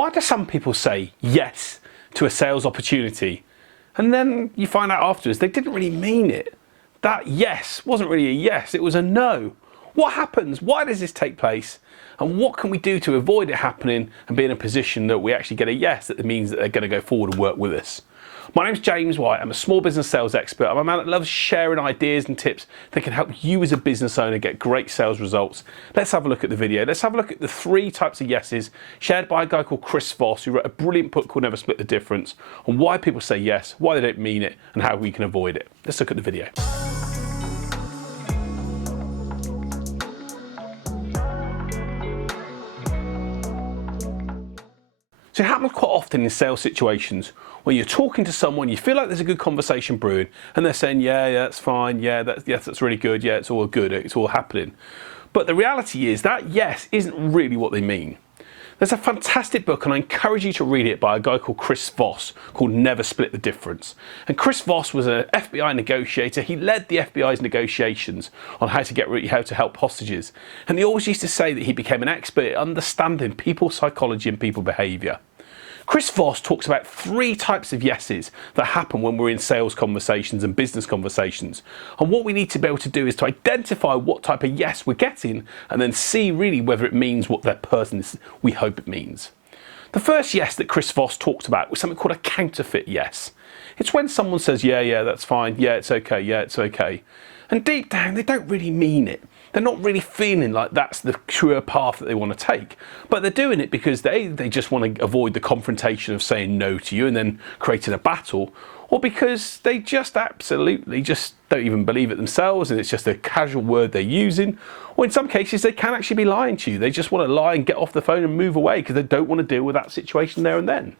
Why do some people say yes to a sales opportunity and then you find out afterwards they didn't really mean it? That yes wasn't really a yes, it was a no. What happens? Why does this take place? And what can we do to avoid it happening and be in a position that we actually get a yes that means that they're going to go forward and work with us? My name's James White. I'm a small business sales expert. I'm a man that loves sharing ideas and tips that can help you as a business owner get great sales results. Let's have a look at the video. Let's have a look at the 3 types of yeses shared by a guy called Chris Voss, who wrote a brilliant book called Never Split the Difference, on why people say yes, why they don't mean it, and how we can avoid it. Let's look at the video. So it happens quite often in sales situations where you're talking to someone, you feel like there's a good conversation brewing, and they're saying, yeah, that's fine, yes, that's really good, yeah, it's all good, it's all happening. But the reality is that yes isn't really what they mean. There's a fantastic book, and I encourage you to read it, by a guy called Chris Voss, called Never Split the Difference. And Chris Voss was an FBI negotiator. He led the FBI's negotiations on how to help hostages. And he always used to say that he became an expert at understanding people's psychology and people behaviour. Chris Voss talks about 3 types of yeses that happen when we're in sales conversations and business conversations. And what we need to be able to do is to identify what type of yes we're getting and then see really whether it means what that person we hope it means. The first yes that Chris Voss talked about was something called a counterfeit yes. It's when someone says, yeah, that's fine, yeah, it's okay. And deep down, they don't really mean it. They're not really feeling like that's the truer path that they want to take. But they're doing it because they just want to avoid the confrontation of saying no to you and then creating a battle, or because they just absolutely just don't even believe it themselves and it's just a casual word they're using. Or in some cases, they can actually be lying to you. They just want to lie and get off the phone and move away because they don't want to deal with that situation there and then.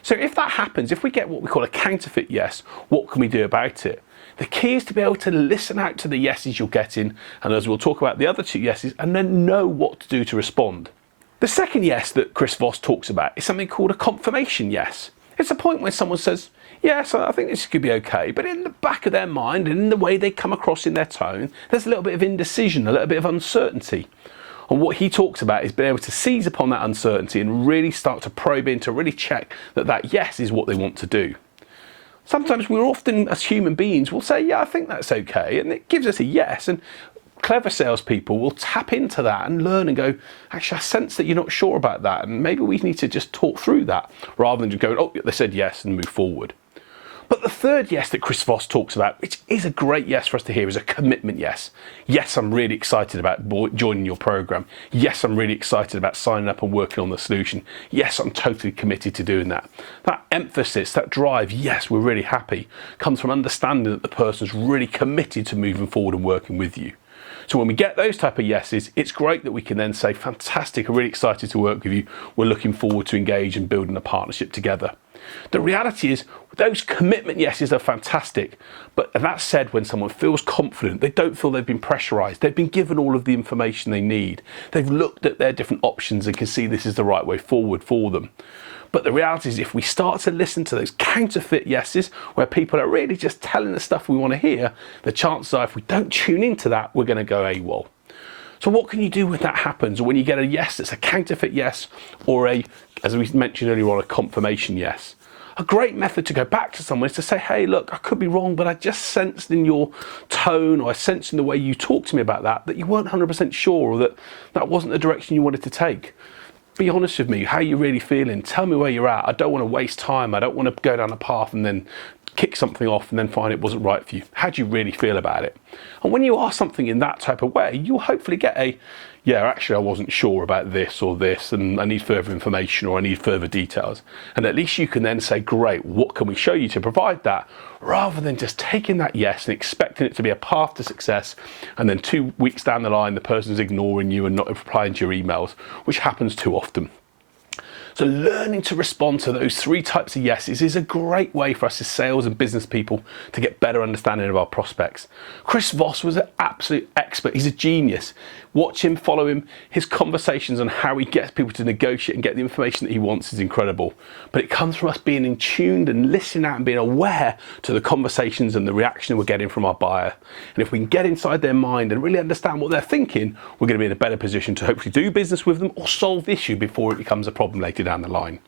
So if that happens, if we get what we call a counterfeit yes, what can we do about it? The key is to be able to listen out to the yeses you're getting, and as we'll talk about the other 2 yeses, and then know what to do to respond. The second yes that Chris Voss talks about is something called a confirmation yes. It's a point when someone says, yes, I think this could be okay, but in the back of their mind and in the way they come across in their tone, there's a little bit of indecision, a little bit of uncertainty. And what he talks about is being able to seize upon that uncertainty and really start to probe in to really check that that yes is what they want to do. Sometimes we're often, as human beings, will say, yeah, I think that's okay, and it gives us a yes. And clever salespeople will tap into that and learn and go, actually, I sense that you're not sure about that, and maybe we need to just talk through that, rather than just going, oh, they said yes, and move forward. But the third yes that Chris Voss talks about, which is a great yes for us to hear, is a commitment yes. Yes, I'm really excited about joining your program. Yes, I'm really excited about signing up and working on the solution. Yes, I'm totally committed to doing that. That emphasis, that drive, yes, we're really happy, comes from understanding that the person's really committed to moving forward and working with you. So when we get those type of yeses, it's great that we can then say, fantastic, I'm really excited to work with you. We're looking forward to engage and building a partnership together. The reality is, those commitment yeses are fantastic, but that said, when someone feels confident, they don't feel they've been pressurised, they've been given all of the information they need, they've looked at their different options and can see this is the right way forward for them. But the reality is, if we start to listen to those counterfeit yeses, where people are really just telling the stuff we want to hear, the chances are if we don't tune into that, we're going to go AWOL. So what can you do when that happens, or when you get a yes that's a counterfeit yes, or a, as we mentioned earlier on, a confirmation yes? A great method to go back to someone is to say, hey, look, I could be wrong, but I just sensed in your tone, or I sensed in the way you talked to me about that you weren't 100% sure, or that wasn't the direction you wanted to take. Be honest with me, how are you really feeling? Tell me where you're at. I don't want to waste time. I don't want to go down a path and then kick something off and then find it wasn't right for you. How do you really feel about it? And when you ask something in that type of way, you'll hopefully get a, yeah, actually I wasn't sure about this or this, and I need further information, or I need further details. And at least you can then say, great, what can we show you to provide that? Rather than just taking that yes and expecting it to be a path to success, and then 2 weeks down the line, the person's ignoring you and not replying to your emails, which happens too often. So learning to respond to those 3 types of yeses is a great way for us as sales and business people to get better understanding of our prospects. Chris Voss was an absolute expert. He's a genius. Watch him, follow him. His conversations on how he gets people to negotiate and get the information that he wants is incredible. But it comes from us being in tuned and listening out and being aware to the conversations and the reaction we're getting from our buyer. And if we can get inside their mind and really understand what they're thinking, we're going to be in a better position to hopefully do business with them or solve the issue before it becomes a problem later down the line.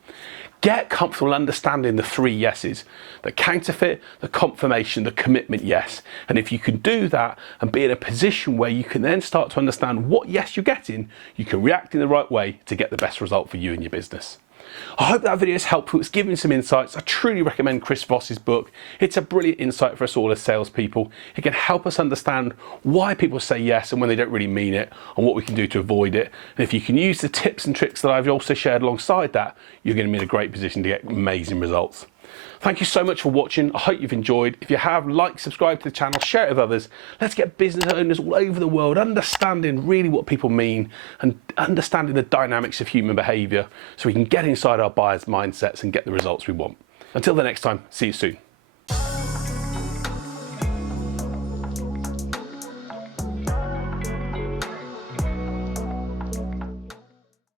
Get comfortable understanding the 3 yeses: the counterfeit, the confirmation, the commitment yes. And if you can do that and be in a position where you can then start to understand what yes you're getting, you can react in the right way to get the best result for you and your business. I hope that video is helpful. It's given some insights. I truly recommend Chris Voss's book. It's a brilliant insight for us all as salespeople. It can help us understand why people say yes and when they don't really mean it, and what we can do to avoid it. And if you can use the tips and tricks that I've also shared alongside that, you're going to be in a great position to get amazing results. Thank you so much for watching. I hope you've enjoyed. If you have, like, subscribe to the channel, share it with others. Let's get business owners all over the world understanding really what people mean and understanding the dynamics of human behaviour, so we can get inside our buyers' mindsets and get the results we want. Until the next time, see you soon.